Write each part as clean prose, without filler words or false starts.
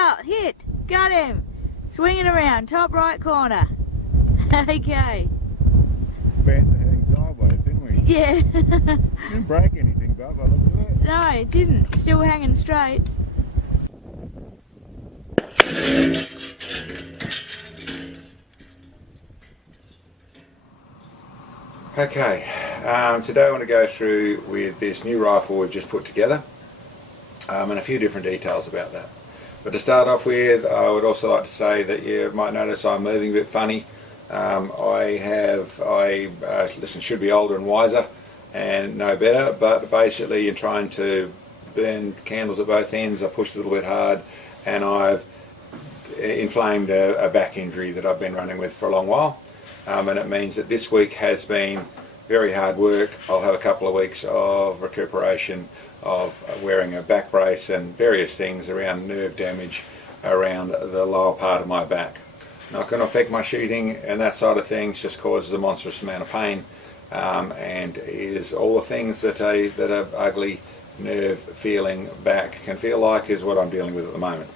Out, hit, got him. Swing it around, top right corner. Okay. Bent the thing sideways, didn't we? Yeah. Didn't break anything, but by the looks of it. No, it didn't. Still hanging straight. Okay, today I want to go through with this new rifle we've just put together and a few different details about that. But to start off with, I would also like to say that you might notice I'm moving a bit funny. Listen, should be older and wiser and know better, but basically in trying to burn candles at both ends, I pushed a little bit hard and I've inflamed a back injury that I've been running with for a long while. And it means that this week has been very hard work. I'll have a couple of weeks of recuperation of wearing a back brace and various things around nerve damage around the lower part of my back. Not going to affect my shooting and that side of things, just causes a monstrous amount of pain and is all the things that a ugly nerve feeling back can feel like is what I'm dealing with at the moment.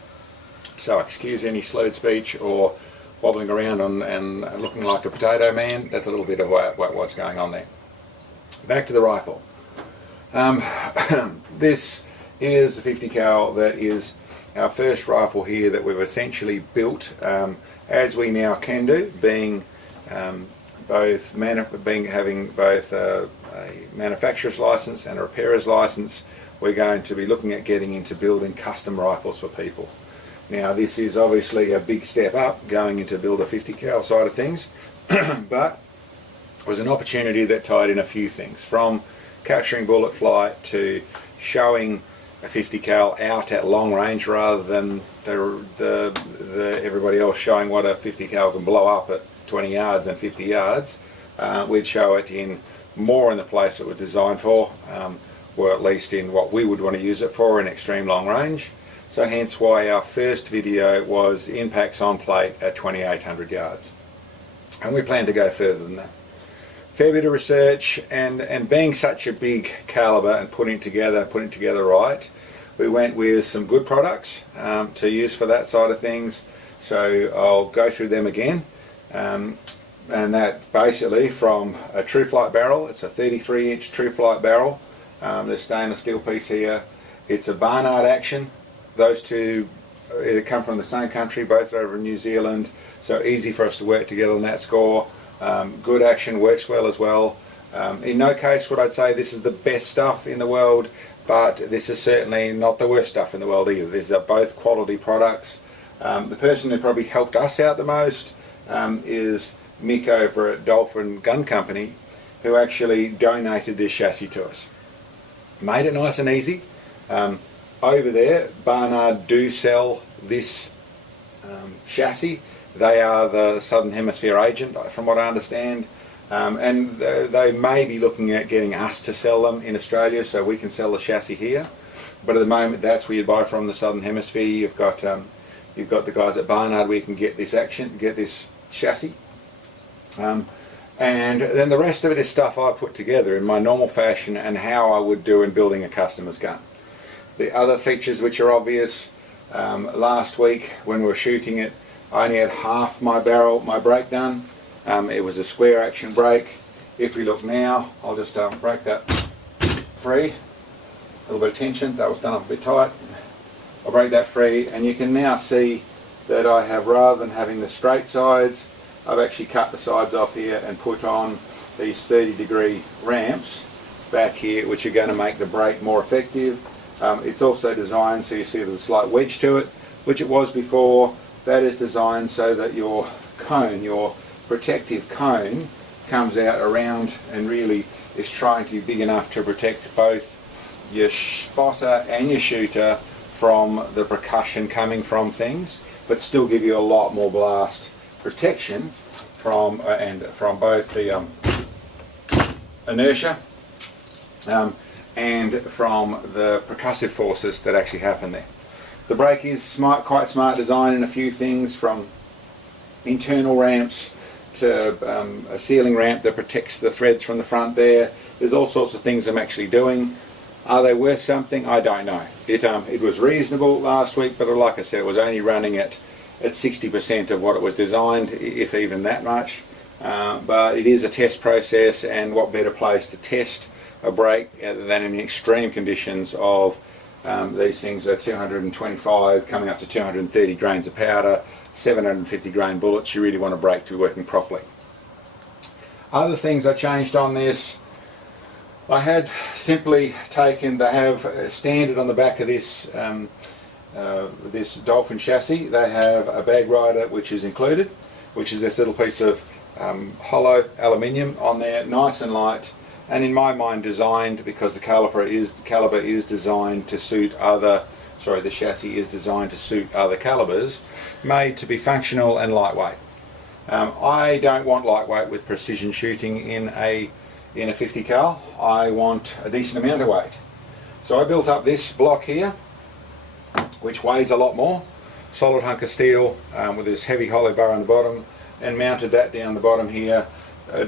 So excuse any slurred speech or wobbling around and looking like a potato man. That's a little bit of what's going on there. Back to the rifle. This is the 50 cal that is our first rifle here that we've essentially built as we now can do, having both a manufacturer's license and a repairer's license. We're going to be looking at getting into building custom rifles for people. Now this is obviously a big step up going into build a 50 cal side of things, but it was an opportunity that tied in a few things, from capturing bullet flight to showing a 50 cal out at long range rather than everybody else showing what a 50 cal can blow up at 20 yards and 50 yards. We'd show it more in the place it was designed for, or at least in what we would want to use it for, in extreme long range. So hence why our first video was impacts on plate at 2800 yards. And we plan to go further than that. Fair bit of research and being such a big caliber and putting it together right, we went with some good products to use for that side of things. So I'll go through them again. And that basically from a TrueFlight barrel, it's a 33-inch TrueFlight barrel. There's stainless steel piece here. It's a Barnard action. Those two either come from the same country, both are over in New Zealand, so easy for us to work together on that score. Good action, works well as well. In no case would I say this is the best stuff in the world, but this is certainly not the worst stuff in the world either. These are both quality products. The person who probably helped us out the most is Mick over at Dolphin Gun Company, who actually donated this chassis to us. Made it nice and easy. Over there, Barnard do sell this chassis. They are the Southern Hemisphere agent, from what I understand, and they may be looking at getting us to sell them in Australia so we can sell the chassis here. But at the moment, that's where you buy from, the Southern Hemisphere. You've got the guys at Barnard where you can get this chassis. And then the rest of it is stuff I put together in my normal fashion and how I would do in building a customer's gun. The other features which are obvious, last week when we were shooting it, I only had half my brake done. It was a square action brake. If we look now, I'll just break that free. A little bit of tension, that was done up a bit tight. I'll break that free and you can now see that I have, rather than having the straight sides, I've actually cut the sides off here and put on these 30-degree ramps back here, which are going to make the brake more effective. It's also designed so you see there's a slight wedge to it, which it was before. That is designed so that your cone, your protective cone, comes out around and really is trying to be big enough to protect both your spotter and your shooter from the percussion coming from things, but still give you a lot more blast protection from both the inertia and from the percussive forces that actually happen there. The brake is quite smart design in a few things, from internal ramps to a ceiling ramp that protects the threads from the front there. There's all sorts of things I'm actually doing. Are they worth something? I don't know. It was reasonable last week, but like I said, it was only running at 60% of what it was designed, if even that much. But it is a test process, and what better place to test a brake than in extreme conditions of these things are 225 coming up to 230 grains of powder, 750 grain bullets. You really want a brake to be working properly. Other things I changed on this, I had simply taken, they have standard on the back of this this Dolphin chassis, they have a bag rider which is included, which is this little piece of hollow aluminium on there, nice and light, and in my mind designed because the caliper is designed to suit other, the chassis is designed to suit other calibers, made to be functional and lightweight. I don't want lightweight with precision shooting in a 50 cal. I want a decent amount of weight. So I built up this block here, which weighs a lot more, solid hunk of steel with this heavy hollow bar on the bottom, and mounted that down the bottom here.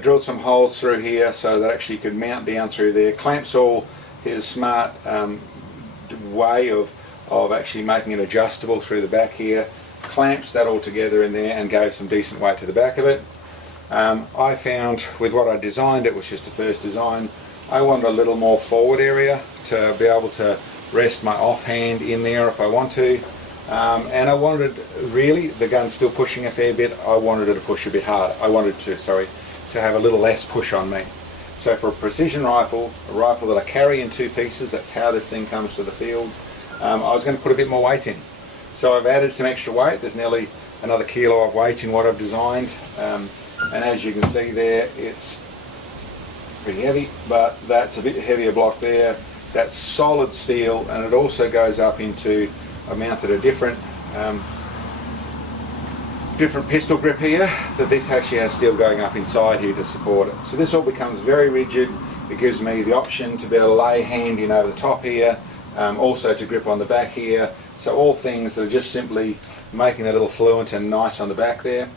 Drilled some holes through here so that actually you could mount down through there. Clamps all his smart way of actually making it adjustable through the back here. Clamps that all together in there and gave some decent weight to the back of it. I found with what I designed, it was just a first design, I wanted a little more forward area to be able to rest my offhand in there if I want to. And I wanted, really, the gun's still pushing a fair bit, I wanted it to push a bit harder. I wanted to have a little less push on me. So for a precision rifle, a rifle that I carry in two pieces, that's how this thing comes to the field, I was going to put a bit more weight in. So I've added some extra weight. There's nearly another kilo of weight in what I've designed. And as you can see there, it's pretty heavy, but that's a bit heavier block there. That's solid steel, and it also goes up into, I mounted a different pistol grip here, that this actually has steel going up inside here to support it. So this all becomes very rigid. It gives me the option to be able to lay hand in over the top here, also to grip on the back here. So all things that are just simply making it a little fluent and nice on the back there.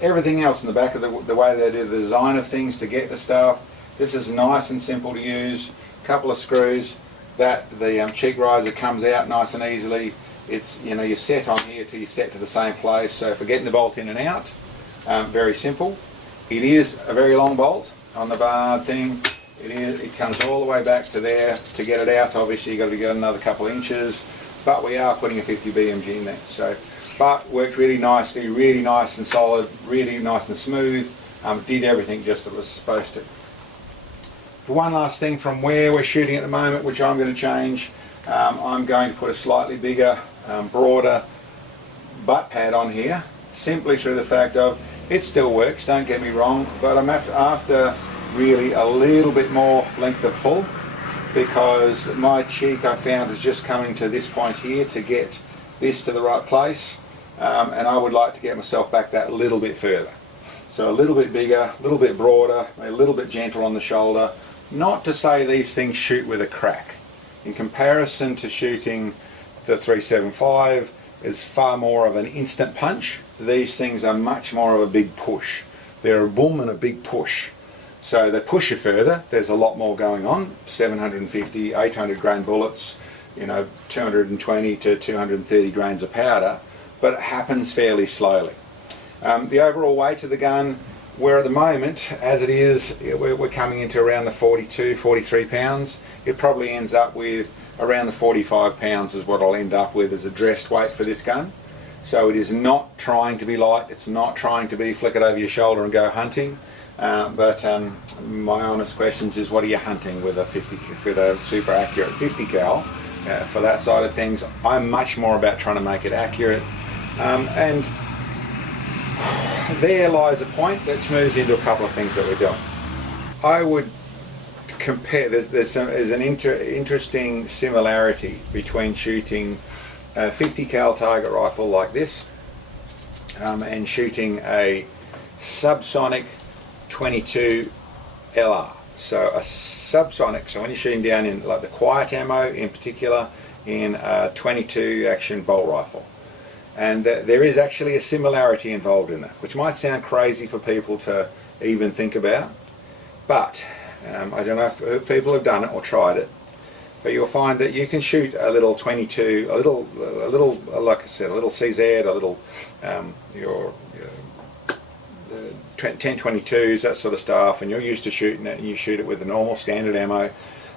Everything else in the back of the way they do the design of things to get the stuff, this is nice and simple to use. Couple of screws, that the cheek riser comes out nice and easily. It's, you set on here till you set to the same place. So for getting the bolt in and out, very simple. It is a very long bolt on the bar thing. It comes all the way back to there. To get it out, obviously you've got to get another couple of inches, but we are putting a 50 BMG in there. So, but worked really nicely, really nice and solid, really nice and smooth. Did everything just as it was supposed to. For one last thing from where we're shooting at the moment, which I'm going to change, I'm going to put a slightly bigger, broader butt pad on here, simply through the fact of it still works, don't get me wrong, but I'm after really a little bit more length of pull, because my cheek, I found, is just coming to this point here to get this to the right place, and I would like to get myself back that little bit further. So a little bit bigger, a little bit broader, a little bit gentle on the shoulder. Not to say these things shoot with a crack. In comparison to shooting the 375 is far more of an instant punch. These things are much more of a big push. They're a boom and a big push. So they push you further. There's a lot more going on. 750, 800 grain bullets, 220 to 230 grains of powder, but it happens fairly slowly. The overall weight of the gun, where at the moment, as it is, we're coming into around the 42, 43 pounds. It probably ends up with around the 45 pounds is what I'll end up with as a dressed weight for this gun. So it is not trying to be light, it's not trying to be flick it over your shoulder and go hunting. But my honest questions is, what are you hunting with a super accurate 50 cal? For that side of things, I'm much more about trying to make it accurate. And there lies a point which moves into a couple of things that we're doing. I would compare, there's an interesting similarity between shooting a 50 cal target rifle like this and shooting a subsonic 22 LR. So a subsonic, so when you're shooting down in like the quiet ammo in particular, in a 22 action bolt rifle. And there is actually a similarity involved in it, which might sound crazy for people to even think about, but I don't know if people have done it or tried it, but you'll find that you can shoot a little 22, a little, like I said, a little CZ, a little your 10-22s, that sort of stuff, and you're used to shooting it, and you shoot it with the normal standard ammo,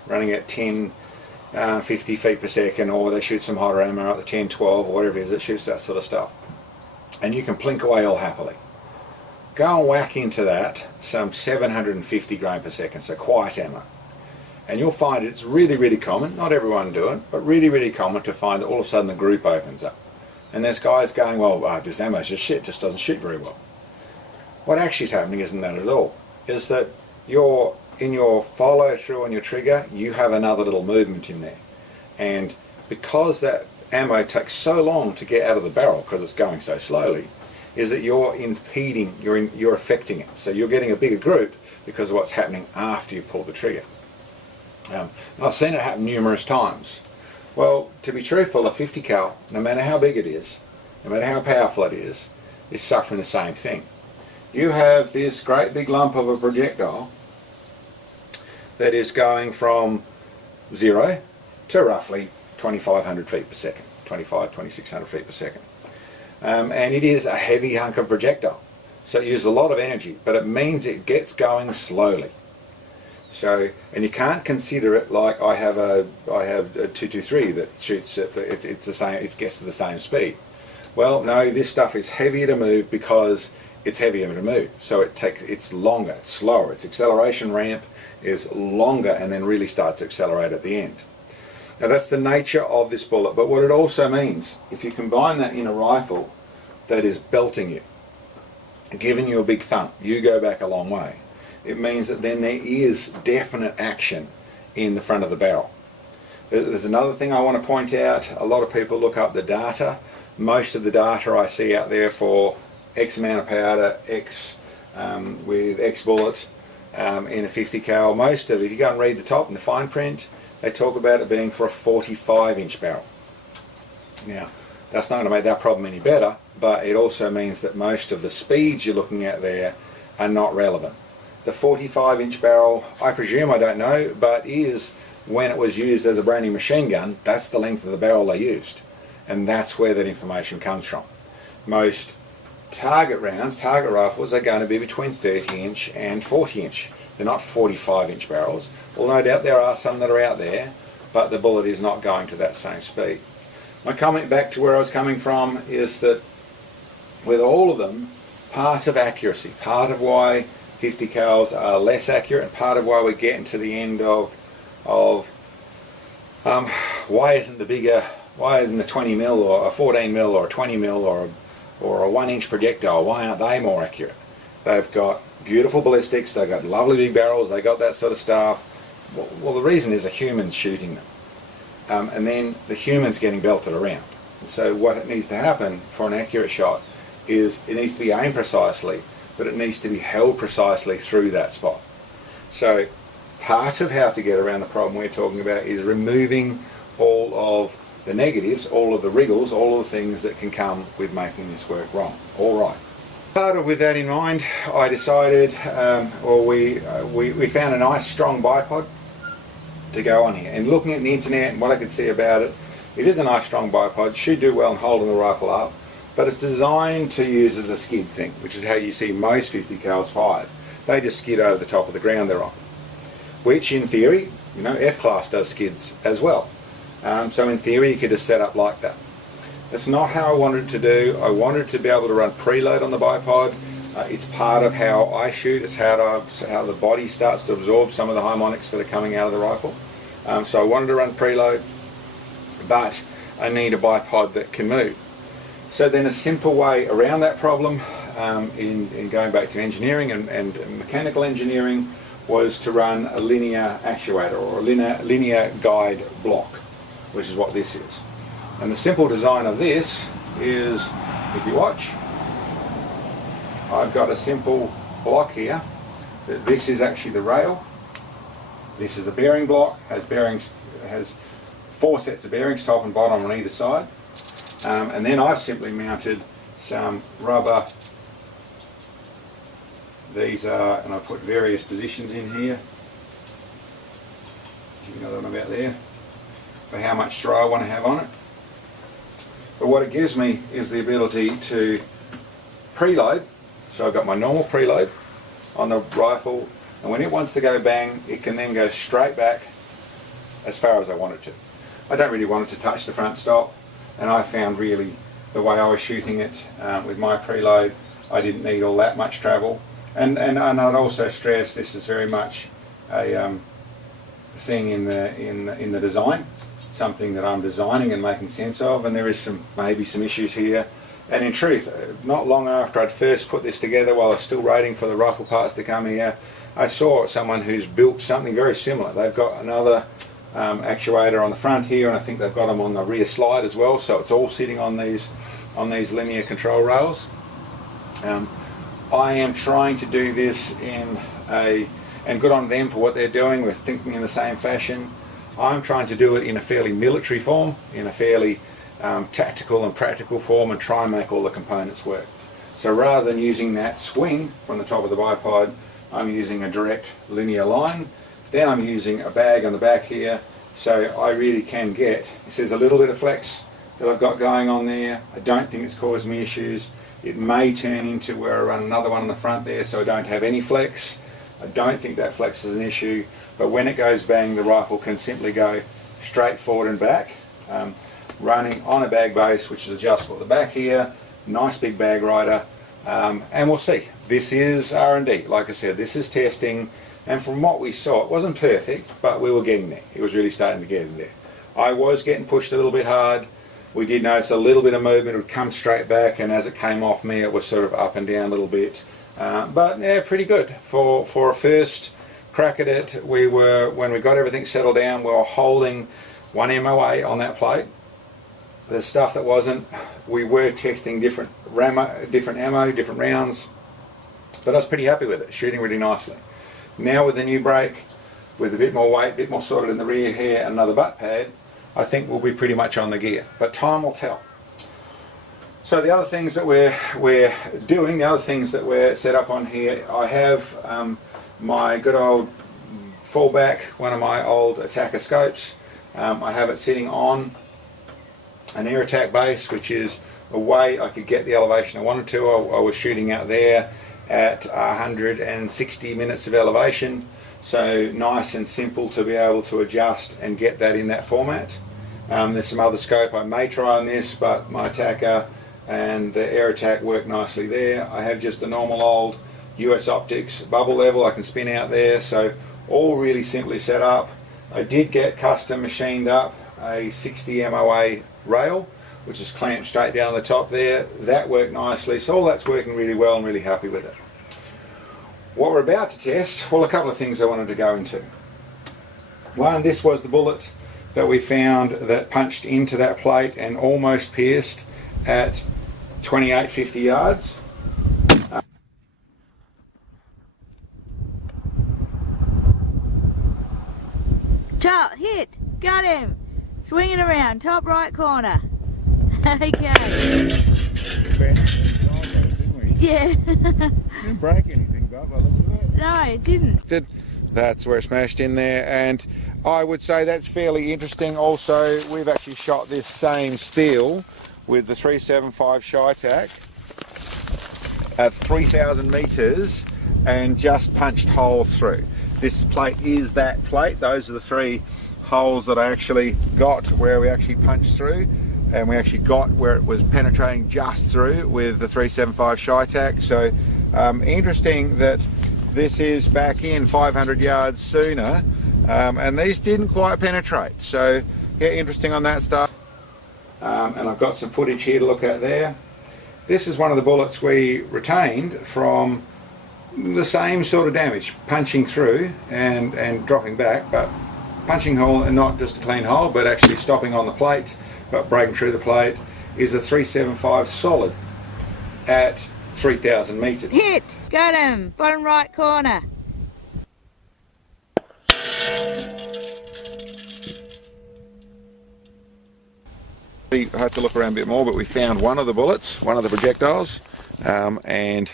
running at 50 feet per second, or they shoot some hotter ammo at the 10, 12, or whatever it is that shoots that sort of stuff, and you can plink away all happily. Go and whack into that some 750 grain per second, so quiet ammo. And you'll find it's really, really common, not everyone do it, but really, really common to find that all of a sudden the group opens up. And there's guys going, well, this ammo's just shit, just doesn't shoot very well. What actually is happening isn't that at all. Is that in your follow through on your trigger, you have another little movement in there. And because that ammo takes so long to get out of the barrel, because it's going so slowly, is that you're impeding, you're affecting it. So you're getting a bigger group because of what's happening after you pull the trigger. And I've seen it happen numerous times. Well, to be truthful, a 50 cal, no matter how big it is, no matter how powerful it is suffering the same thing. You have this great big lump of a projectile that is going from 0 to roughly 2,500 feet per second, 2,600 feet per second. And it is a heavy hunk of projectile. So it uses a lot of energy, but it means it gets going slowly. So, and you can't consider it like I have a 223 that shoots at it's the same, it gets to the same speed. Well, no, this stuff is heavier to move because it's heavier to move. So it's longer, it's slower. Its acceleration ramp is longer and then really starts to accelerate at the end. Now that's the nature of this bullet, but what it also means, if you combine that in a rifle that is belting you, giving you a big thump, you go back a long way. It means that then there is definite action in the front of the barrel. There's another thing I want to point out. A lot of people look up the data. Most of the data I see out there for X amount of powder, X with X bullet in a 50 cal, most of it, if you go and read the top in the fine print, they talk about it being for a 45-inch barrel. Now, that's not going to make that problem any better, but it also means that most of the speeds you're looking at there are not relevant. The 45-inch barrel, I presume, I don't know, but is, when it was used as a Browning machine gun, that's the length of the barrel they used. And that's where that information comes from. Most target rounds, target rifles, are going to be between 30-inch and 40-inch. They're not 45-inch barrels. Well, no doubt there are some that are out there, but the bullet is not going to that same speed. My comment back to where I was coming from is that with all of them, part of accuracy, part of why 50 cals are less accurate, and part of why we're getting to the end of why isn't the 20 mil or a 14 mil or a 20 mil or a 1-inch projectile, why aren't they more accurate? They've got beautiful ballistics, they've got lovely big barrels, they got that sort of stuff. Well, the reason is a human's shooting them, and then the human's getting belted around. And so what it needs to happen for an accurate shot is it needs to be aimed precisely, but it needs to be held precisely through that spot. So part of how to get around the problem we're talking about is removing all of the negatives, all of the wriggles, all of the things that can come with making this work wrong. All right. With that in mind, I decided, we found a nice strong bipod to go on here. And looking at the internet and what I could see about it, it is a nice strong bipod, should do well in holding the rifle up, but it's designed to use as a skid thing, which is how you see most 50 cals fired. They just skid over the top of the ground they're on, which in theory, F-class does skids as well. So in theory you could just set up like that. That's not how I wanted it to do. I wanted to be able to run preload on the bipod. It's part of how I shoot. It's how the body starts to absorb some of the harmonics that are coming out of the rifle. So I wanted to run preload, but I need a bipod that can move. So then a simple way around that problem, in going back to engineering and mechanical engineering, was to run a linear actuator or a linear guide block, which is what this is. And the simple design of this is, if you watch, I've got a simple block here. This is actually the rail. This is the bearing block. Has 4 sets of bearings, top and bottom on either side. And then I've simply mounted some rubber. These are, and I've put various positions in here. You know what I'm about there. for how much throw I want to have on it. But what it gives me is the ability to preload. So I've got my normal preload on the rifle, and when it wants to go bang, it can then go straight back as far as I want it to. I don't really want it to touch the front stop, and I found really the way I was shooting it with my preload, I didn't need all that much travel. And I'd also stress this is very much a thing in the design, something that I'm designing and making sense of, and there is maybe some issues here. And in truth, not long after I'd first put this together, while I was still waiting for the rifle parts to come here, I saw someone who's built something very similar. They've got another actuator on the front here, and I think they've got them on the rear slide as well, so it's all sitting on these linear control rails. I am trying to do this and good on them for what they're doing. We're thinking in the same fashion. I'm trying to do it in a fairly military form, in a fairly tactical and practical form, and try and make all the components work. So rather than using that swing from the top of the bipod, I'm using a direct linear line. Then I'm using a bag on the back here, so I really can get, there's a little bit of flex that I've got going on there. I don't think it's caused me issues. It may turn into where I run another one on the front there so I don't have any flex. I don't think that flex is an issue, but when it goes bang, the rifle can simply go straight forward and back, running on a bag base, which is adjustable at the back here. Nice big bag rider, and we'll see. This is R&D, like I said, this is testing, and from what we saw, it wasn't perfect, but we were getting there. It was really starting to get in there. I was getting pushed a little bit hard. We did notice a little bit of movement. It would come straight back, and as it came off me, it was sort of up and down a little bit. But yeah, pretty good for a first crack at it. When we got everything settled down, we were holding 1 MOA on that plate. The stuff that wasn't, we were testing different ammo, different rounds, but I was pretty happy with it, shooting really nicely. Now with the new brake, with a bit more weight, a bit more solid in the rear here, and another butt pad, I think we'll be pretty much on the gear, but time will tell. So the other things that we're doing, the other things that we're set up on here, I have my good old fallback, one of my old Attacker scopes. I have it sitting on an air attack base, which is a way I could get the elevation I wanted to. I was shooting out there at 160 minutes of elevation, so nice and simple to be able to adjust and get that in that format. There's some other scope I may try on this, but my Attacker and the air attack work nicely there. I have just the normal old US Optics bubble level I can spin out there, so all really simply set up. I did get custom machined up a 60 MOA rail, which is clamped straight down on the top there. That worked nicely, so all that's working really well. I'm really happy with it. What we're about to test, well, a couple of things I wanted to go into. One, this was the bullet that we found that punched into that plate and almost pierced at 2850 yards. Top, hit, got him. Swing it around, top right corner. Okay. Yeah. Didn't break anything, Bob, by the looks of it. No, it didn't. That's where it smashed in there, and I would say that's fairly interesting. Also, we've actually shot this same steel with the 375 Shytac at 3,000 meters and just punched holes through. This plate is that plate. Those are the 3 holes that I actually got where we actually punched through, and we actually got where it was penetrating just through with the 375 Shytac. So interesting that this is back in 500 yards sooner, and these didn't quite penetrate. So yeah, interesting on that stuff. And I've got some footage here to look at there. This is one of the bullets we retained from the same sort of damage, punching through and dropping back, but punching hole, and not just a clean hole, but actually stopping on the plate, but breaking through the plate, is a 375 solid at 3,000 meters. Hit, got him, bottom right corner. We had to look around a bit more, but we found one of the bullets, one of the projectiles, and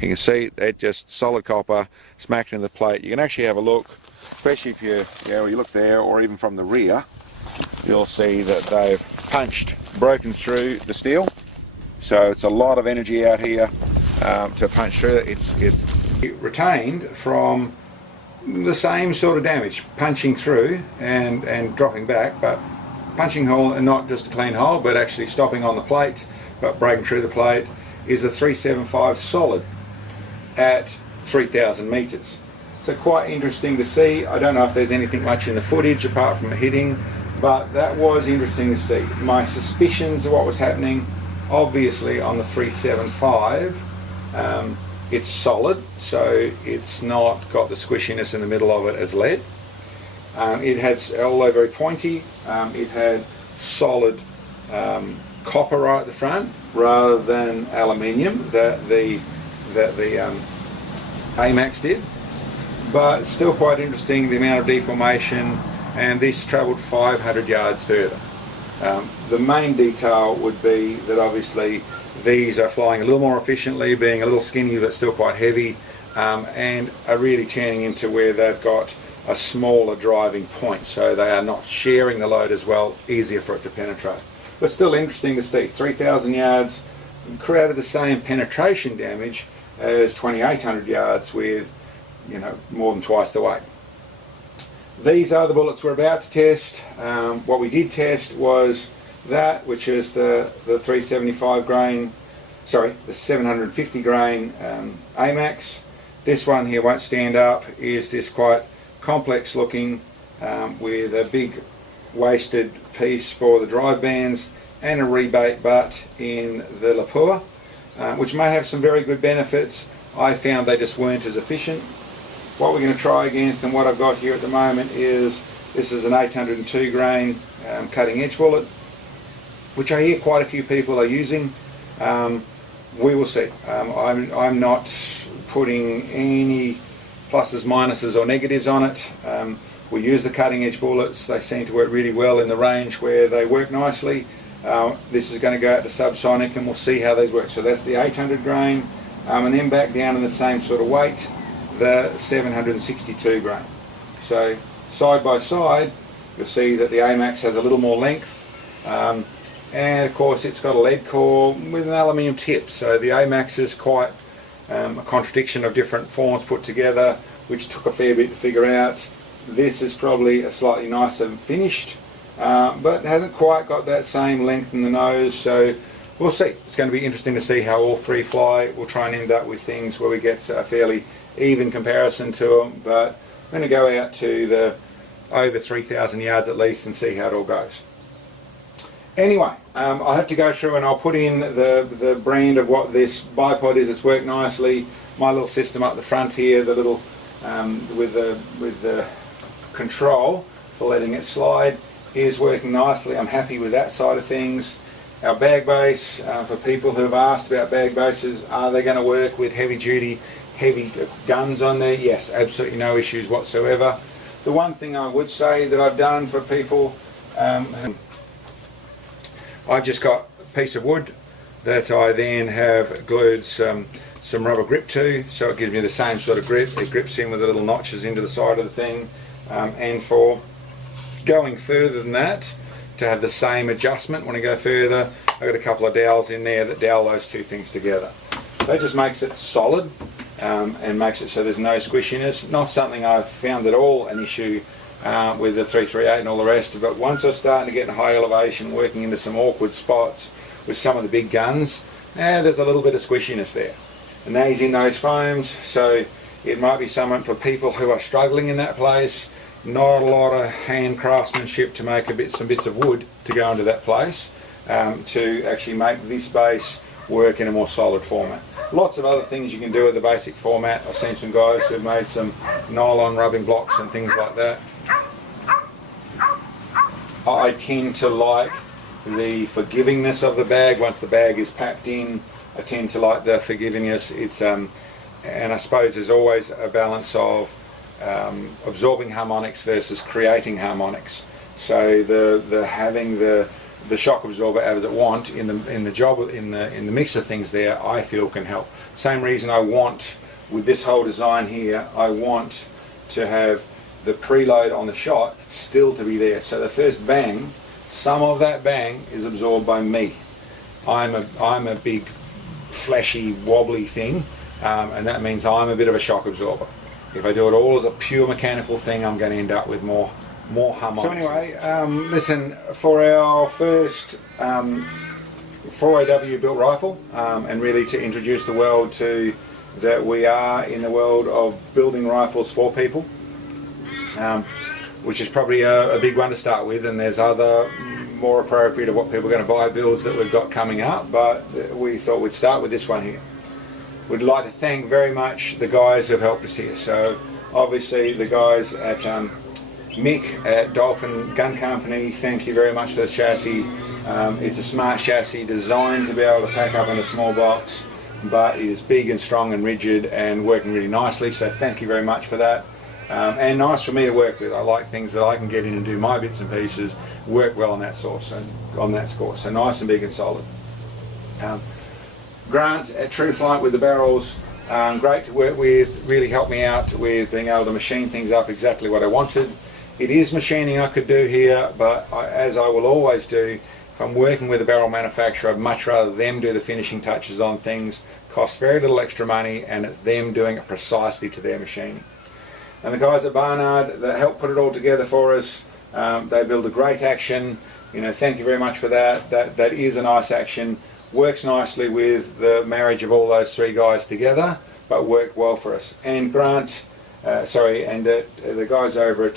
you can see it just solid copper smacked into the plate. You can actually have a look, especially if you look there, or even from the rear. you'll see that they've broken through the steel. So it's a lot of energy out here to punch through it. It's retained from the same sort of damage, punching through and dropping back, but punching hole, and not just a clean hole, but actually stopping on the plate, but breaking through the plate, is a 375 solid at 3,000 metres. So quite interesting to see. I don't know if there's anything much in the footage apart from hitting, but that was interesting to see. My suspicions of what was happening, obviously on the 375, it's solid, so it's not got the squishiness in the middle of it as lead. It had, although very pointy, it had solid copper right at the front rather than aluminium that the AMAX did. But still quite interesting, the amount of deformation, and this travelled 500 yards further. The main detail would be that obviously these are flying a little more efficiently, being a little skinny but still quite heavy, and are really turning into where they've got a smaller driving point, so they are not sharing the load as well, easier for it to penetrate. But still interesting to see, 3,000 yards created the same penetration damage as 2,800 yards with, you know, more than twice the weight. These are the bullets we're about to test. What we did test was that, which is the 375 grain, sorry, the 750 grain AMAX. This one here won't stand up, is this quite complex looking with a big wasted piece for the drive bands and a rebate butt in the Lapua, which may have some very good benefits. I found they just weren't as efficient. What we're going to try against, and what I've got here at the moment, is this is an 802 grain cutting edge bullet, which I hear quite a few people are using. We will see. I'm not putting any pluses, minuses or negatives on it. We use the cutting edge bullets. They seem to work really well in the range where they work nicely. This is going to go out to subsonic, and we'll see how these work. So that's the 800 grain, and then back down in the same sort of weight, the 762 grain. So side by side, you'll see that the AMAX has a little more length, and of course it's got a lead core with an aluminium tip. So the AMAX is quite a contradiction of different forms put together, which took a fair bit to figure out. This is probably a slightly nicer finished, but hasn't quite got that same length in the nose, so we'll see. It's going to be interesting to see how all three fly. We'll try and end up with things where we get a fairly even comparison to them, but I'm going to go out to the over 3,000 yards at least and see how it all goes. Anyway, I'll have to go through and I'll put in the brand of what this bipod is. It's worked nicely. My little system up the front here, the little with the control for letting it slide, is working nicely. I'm happy with that side of things. Our bag base, for people who have asked about bag bases, are they going to work with heavy guns on there? Yes, absolutely no issues whatsoever. The one thing I would say that I've done for people, I've just got a piece of wood that I then have glued some rubber grip to, so it gives me the same sort of grip. It grips in with the little notches into the side of the thing, and for going further than that, to have the same adjustment when I go further, I've got a couple of dowels in there that dowel those two things together. That just makes it solid, and makes it so there's no squishiness. Not something I've found at all an issue with the 338 and all the rest, but once I start to get in high elevation, working into some awkward spots with some of the big guns, there's a little bit of squishiness there. And now he's in those foams, so it might be something for people who are struggling in that place. Not a lot of hand craftsmanship to make some bits of wood to go into that place, to actually make this base work in a more solid format. Lots of other things you can do with the basic format. I've seen some guys who've made some nylon rubbing blocks and things like that. I tend to like the forgivingness of the bag. Once the bag is packed in, I tend to like the forgivingness. It's and I suppose there's always a balance of absorbing harmonics versus creating harmonics. So the having the shock absorber as it want in the mix of things there, I feel can help. Same reason I want with this whole design here, I want to have the preload on the shot still to be there. So the first bang some of that bang is absorbed by me. I'm a big flashy wobbly thing, and that means I'm a bit of a shock absorber. If I do it all as a pure mechanical thing, I'm going to end up with more hum on. So anyway, listen, for our first 4AW built rifle, and really to introduce the world to that we are in the world of building rifles for people, which is probably a big one to start with, and there's other more appropriate of what people are going to buy builds that we've got coming up, but we thought we'd start with this one here. We'd like to thank very much the guys who have helped us here. So obviously the guys at Mick at Dolphin Gun Company, thank you very much for the chassis. It's a smart chassis designed to be able to pack up in a small box, but it is big and strong and rigid and working really nicely, so thank you very much for that. And nice for me to work with. I like things that I can get in and do my bits and pieces, work well on that source and on that score. So nice and big and solid. Grant at True Flight with the barrels, great to work with, really helped me out with being able to machine things up exactly what I wanted. It is machining I could do here, but as I will always do, if I'm working with a barrel manufacturer, I'd much rather them do the finishing touches on things, costs very little extra money, and it's them doing it precisely to their machining. And the guys at Barnard that helped put it all together for us, they build a great action. You know, thank you very much for that. That is a nice action. Works nicely with the marriage of all those three guys together, but worked well for us. And Grant, the guys over at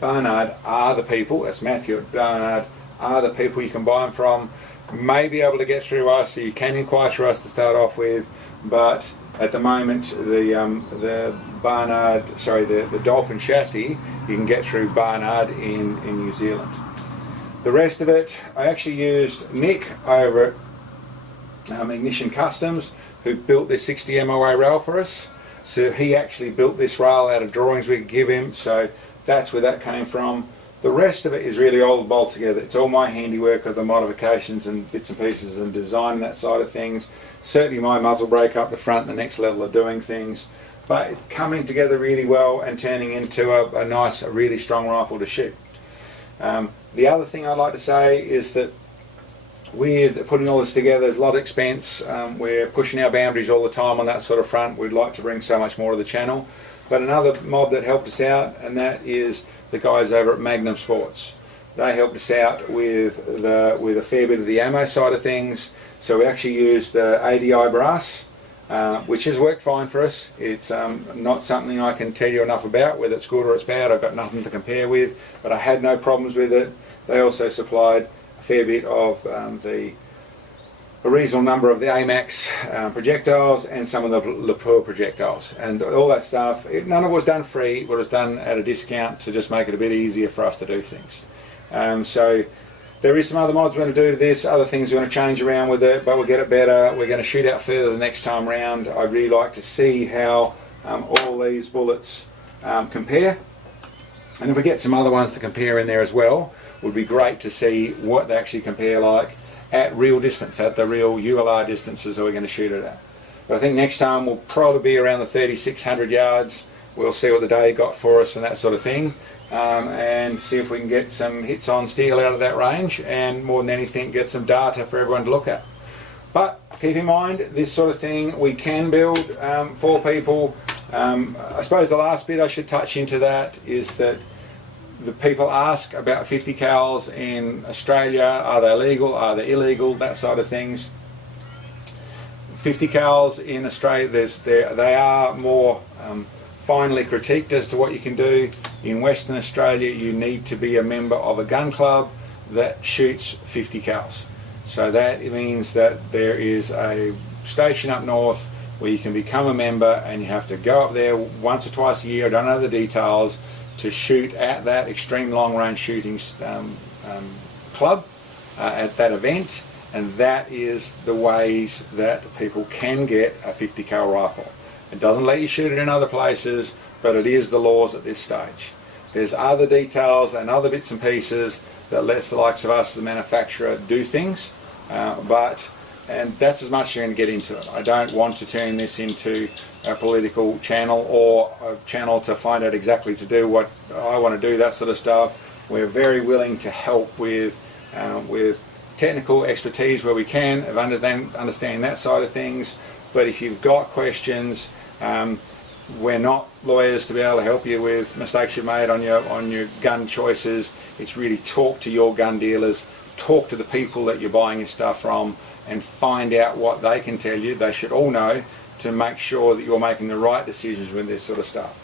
Barnard are the people. That's Matthew at Barnard. Are the people you can buy them from. May be able to get through us, so you can inquire through us to start off with, but at the moment the Dolphin chassis you can get through Barnard in New Zealand. The rest of it I actually used Nick over at Ignition Customs, who built this 60 MOA rail for us. So he actually built this rail out of drawings we could give him, so that's where that came from. The rest of it is really all bolted together. It's all my handiwork of the modifications and bits and pieces and design, that side of things. Certainly my muzzle brake up the front, the next level of doing things. But it's coming together really well and turning into a nice, a really strong rifle to shoot. The other thing I'd like to say is that with putting all this together, there's a lot of expense. We're pushing our boundaries all the time on that sort of front. We'd like to bring so much more to the channel. But another mob that helped us out, and that is the guys over at Magnum Sports. They helped us out with a fair bit of the ammo side of things. So we actually used the ADI brass, which has worked fine for us. It's not something I can tell you enough about, whether it's good or it's bad. I've got nothing to compare with, but I had no problems with it. They also supplied a fair bit of a reasonable number of the AMAX projectiles and some of the Lapua projectiles and all that stuff. None of it was done free, but it was done at a discount to just make it a bit easier for us to do things. So there is some other mods we're going to do to this, other things we're going to change around with it, but we'll get it better. We're going to shoot out further the next time round. I'd really like to see how all these bullets compare. And if we get some other ones to compare in there as well, it would be great to see what they actually compare like at real distance, at the real ULR distances that we're going to shoot it at. But I think next time we'll probably be around the 3,600 yards. We'll see what the day got for us and that sort of thing, and see if we can get some hits on steel out of that range, and more than anything get some data for everyone to look at. But keep in mind, this sort of thing we can build for people. I suppose the last bit I should touch into that is that the people ask about 50 cals in Australia. Are they legal? Are they illegal? That side of things. 50 cals in Australia, they are more finely critiqued as to what you can do. In Western Australia, you need to be a member of a gun club that shoots 50 cals. So that means that there is a station up north where you can become a member, and you have to go up there once or twice a year, I don't know the details, to shoot at that extreme long range shooting club at that event, and that is the ways that people can get a 50 cal rifle. It doesn't let you shoot it in other places, but it is the laws at this stage. There's other details and other bits and pieces that lets the likes of us as a manufacturer do things, and that's as much as you're going to get into it. I don't want to turn this into a political channel or a channel to find out exactly to do what I want to do, that sort of stuff. We're very willing to help with technical expertise where we can, of understanding that side of things. But if you've got questions, we're not lawyers to be able to help you with mistakes you've made on your gun choices. It's really talk to your gun dealers, talk to the people that you're buying your stuff from, and find out what they can tell you. They should all know, to make sure that you're making the right decisions with this sort of stuff.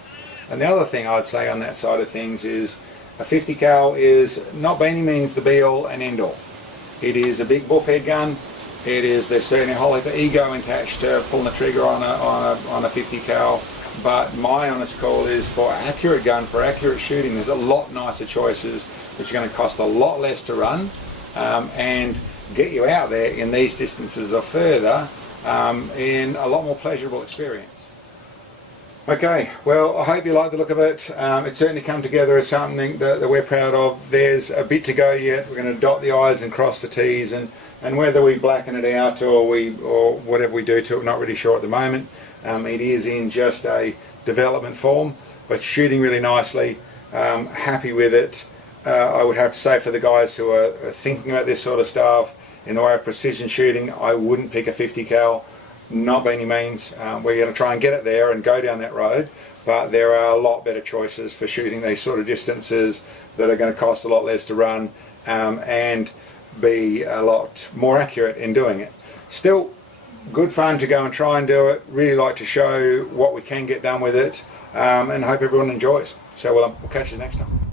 And the other thing I'd say on that side of things is a 50 cal is not by any means the be all and end all. It is a big bullhead gun. There's certainly a whole heap of ego attached to pulling the trigger on a 50 cal. But my honest call is, for accurate gun, for accurate shooting, there's a lot nicer choices which are going to cost a lot less to run and get you out there in these distances or further in a lot more pleasurable experience. Okay, well, I hope you like the look of it. It's certainly come together as something that we're proud of. There's a bit to go yet. We're going to dot the I's and cross the T's, and whether we blacken it out or whatever we do to it, we're not really sure at the moment. It is in just a development form, but shooting really nicely. Happy with it. I would have to say, for the guys who are thinking about this sort of stuff in the way of precision shooting, I wouldn't pick a 50 cal. Not by any means. We're going to try and get it there and go down that road, but there are a lot better choices for shooting these sort of distances that are going to cost a lot less to run and be a lot more accurate in doing it. Still good fun to go and try and do it. Really like to show what we can get done with it, and hope everyone enjoys. So we'll catch you next time.